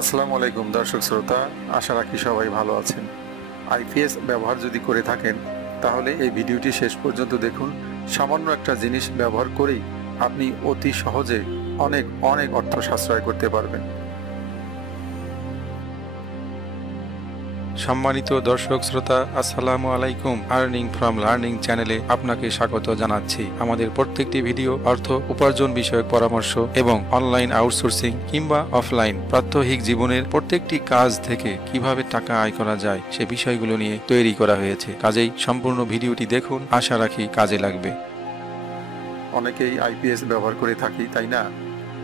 আসসালামু আলাইকুম দর্শক শ্রোতা, আশা রাখি সবাই ভালো আছেন। আইপিএস ব্যবহার যদি করে থাকেন তাহলে এই ভিডিওটি শেষ পর্যন্ত দেখুন। সামান্য একটা জিনিস ব্যবহার করেই আপনি অতি সহজে অনেক অনেক অর্থ সাশ্রয় করতে পারবেন। সম্মানিত দর্শক শ্রোতা, আসসালামু আলাইকুম। আর্নিং ফ্রম লার্নিং চ্যানেলে আপনাকে স্বাগত জানাচ্ছি। আমাদের প্রত্যেকটি ভিডিও অর্থ উপার্জন বিষয়ক পরামর্শ এবং অনলাইন আউটসোর্সিং কিংবা অফলাইন প্রাত্যহিক জীবনের প্রত্যেকটি কাজ থেকে কিভাবে টাকা আয় করা যায় সে বিষয়গুলো নিয়ে তৈরি করা হয়েছে। কাজেই সম্পূর্ণ ভিডিওটি দেখুন, আশা রাখি কাজে লাগবে। অনেকেই আইপিএস ব্যবহার করে থাকি, তাই না?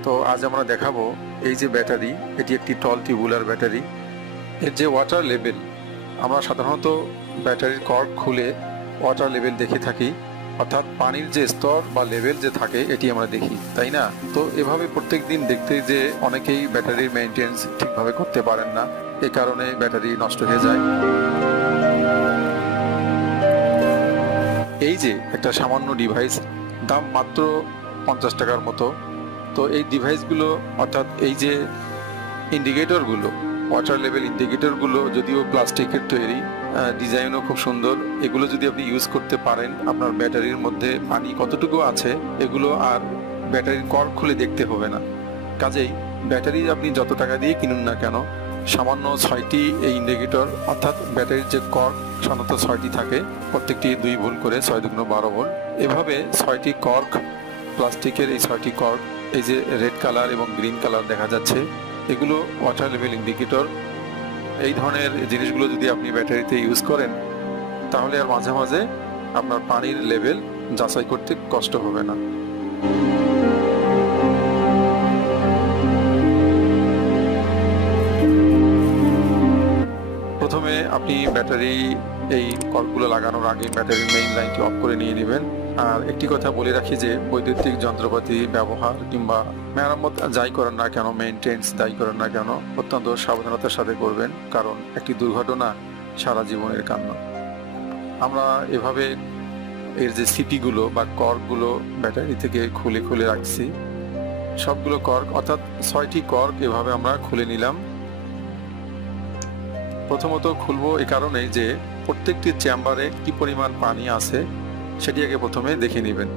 তো আজ আমরা দেখাবো এই যে ব্যাটারি, এটি একটি টল টিউবুলার ব্যাটারি। এর যে ওয়াটার লেভেল, আমরা সাধারণত ব্যাটারির কর্ক খুলে ওয়াটার লেভেল দেখে থাকি, অর্থাৎ পানির যে স্তর বা লেভেল যে থাকে এটি আমরা দেখি, তাই না? তো এভাবে প্রত্যেক দিন দেখতে যে অনেকেই ব্যাটারির মেইনটেন্স ঠিকভাবে করতে পারেন না, এ কারণে ব্যাটারি নষ্ট হয়ে যায়। এই যে একটা সামান্য ডিভাইস, দাম মাত্র 50 টাকার মতো। তো এই ডিভাইসগুলো, অর্থাৎ এই যে ইন্ডিকেটরগুলো, ওয়াটার লেভেল ইন্ডিকেটরগুলো যদিও প্লাস্টিকের তৈরি, ডিজাইনও খুব সুন্দর, এগুলো যদি আপনি ইউজ করতে পারেন, আপনার ব্যাটারির মধ্যে পানি কতটুকু আছে এগুলো আর ব্যাটারির কর্ক খুলে দেখতে হবে না। কাজেই ব্যাটারি আপনি যত টাকা দিয়ে কিনুন না কেন, সামান্য 6টি এই ইন্ডিকেটর, অর্থাৎ ব্যাটারির যে কর্ক সাধারণত 6টি থাকে, প্রত্যেকটি 2 ভোল্ট করে, 6 2 12 ভোল্ট, এভাবে 6টি কর্ক, প্লাস্টিকের এই 6টি কর্ক, এই যে রেড কালার এবং গ্রিন কালার দেখা যাচ্ছে, এগুলো ওয়াটার লেভেল ইন্ডিকেটর। এই ধরনের জিনিসগুলো যদি আপনি ব্যাটারিতে ইউজ করেন তাহলে আর মাঝে মাঝে আপনার পানির লেভেল যাচাই করতে কষ্ট হবে না। প্রথমে আপনি ব্যাটারি এই কর্কগুলো লাগানোর আগে ব্যাটারির মেইন লাইনটি অফ করে নিয়ে নেবেন। আর একটি কথা বলে রাখি যে বৈদ্যুতিক যন্ত্রপাতি ব্যবহার কিংবা মেরামত যাই করেন না কেন, মেইনটেন্স যাই করেন না কেন, অত্যন্ত সাবধানতার সাথে করবেন, কারণ একটি দুর্ঘটনা সারা জীবনের কান্না। আমরা এভাবে এর যে সিপিগুলো বা কর্কগুলো ব্যাটারি থেকে খুলে খুলে রাখছি, সবগুলো কর্ক, অর্থাৎ 6টি কর্ক এভাবে আমরা খুলে নিলাম। প্রথমত খুলবো এই কারণে যে প্রত্যেকটি চেম্বারে কি পরিমাণ পানি আছে সেটি আগে প্রথমে দেখে নেবেন।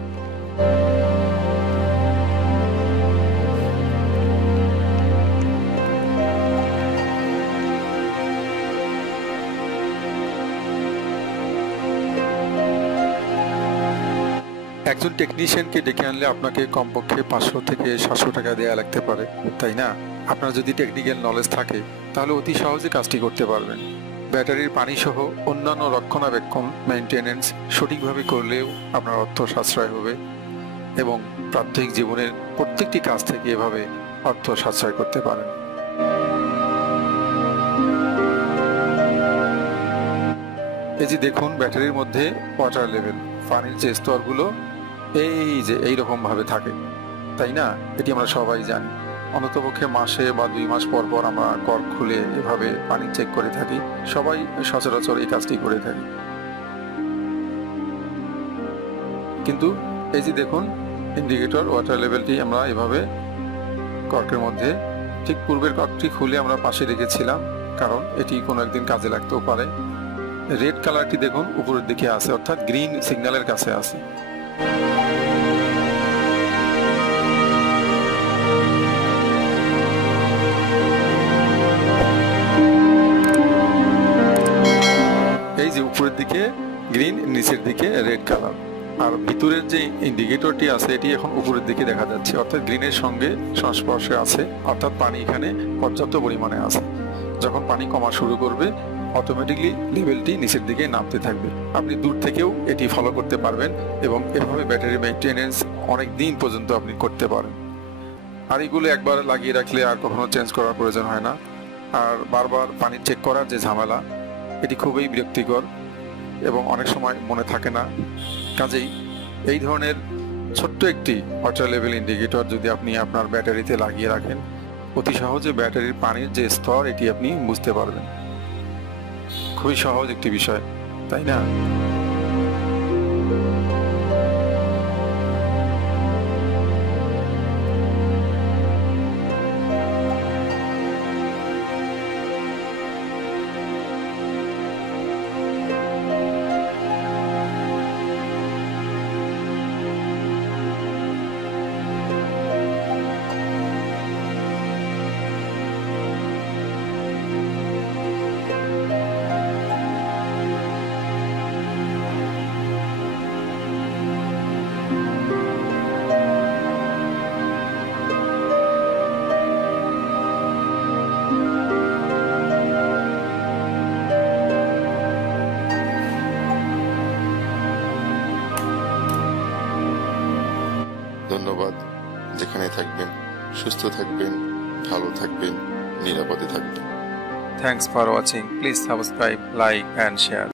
একজন টেকনিশিয়ানকে ডেকে আনলে আপনাকে কমপক্ষে 500 থেকে 700 টাকা দেওয়া লাগতে পারে, তাই না? আপনার যদি টেকনিক্যাল নলেজ থাকে তাহলে অতি সহজে কাজটি করতে পারবেন। ব্যাটারির পানি সহ অন্যান্য রক্ষণাবেক্ষণ, মেইনটেনেন্স সঠিকভাবে করলেও আপনার অর্থ সাশ্রয় হবে এবং প্রাত্যহিক জীবনের প্রত্যেকটি কাজ থেকে এভাবে অর্থ সাশ্রয় করতে পারেন। এই যে দেখুন, ব্যাটারির মধ্যে ওয়াটার লেভেল, পানির যে স্তরগুলো এই যে এইরকম ভাবে থাকে, তাই না? এটি আমরা সবাই জানি। অন্ততপক্ষে মাসে বা 2 মাস পর পর আমরা কর্ক খুলে এভাবে পানি চেক করে থাকি, সবাই সচরাচর এই কাজটি করে থাকি। কিন্তু এই যে দেখুন ইন্ডিকেটর, ওয়াটার লেভেলটি আমরা এভাবে কর্কের মধ্যে, ঠিক পূর্বের কর্কটি খুলে আমরা পাশে রেখেছিলাম, কারণ এটি কোনো একদিন কাজে লাগতেও পারে। রেড কালারটি দেখুন উপরের দিকে আছে, অর্থাৎ গ্রিন সিগন্যালের কাছে আছে। এই যে উপরের দিকে গ্রিন, নিচের দিকে রেড কালার, আর ভিতরের যে ইন্ডিকেটরটি আছে এটি এখন উপরের দিকে দেখা যাচ্ছে, অর্থাৎ গ্রিনের সঙ্গে সংস্পর্শে আছে, অর্থাৎ পানি এখানে পর্যাপ্ত পরিমাণে আছে। যখন পানি কমা শুরু করবে অটোমেটিকলি লেভেলটি নিচের দিকে নামতে থাকবে। আপনি দূর থেকেও এটি ফলো করতে পারবেন এবং এভাবে ব্যাটারি মেইনটেনেন্স অনেক দিন পর্যন্ত আপনি করতে পারেন। আর এগুলো একবার লাগিয়ে রাখলে আর কখনো চেঞ্জ করার প্রয়োজন হয় না। আর বারবার পানি চেক করার যে ঝামেলা, এটি খুবই বিরক্তিকর এবং অনেক সময় মনে থাকে না। কাজেই এই ধরনের ছোট্ট একটি ওয়াটার লেভেল ইন্ডিকেটর যদি আপনি আপনার ব্যাটারিতে লাগিয়ে রাখেন, অতি সহজে ব্যাটারির পানির যে স্তর এটি আপনি বুঝতে পারবেন। খুবই সহজ একটি বিষয়, তাই না? ধন্যবাদ। যেখানে থাকবেন সুস্থ থাকবেন, ভালো থাকবেন, নিরাপদে থাকবেন। Thanks for watching. Please subscribe, like and share.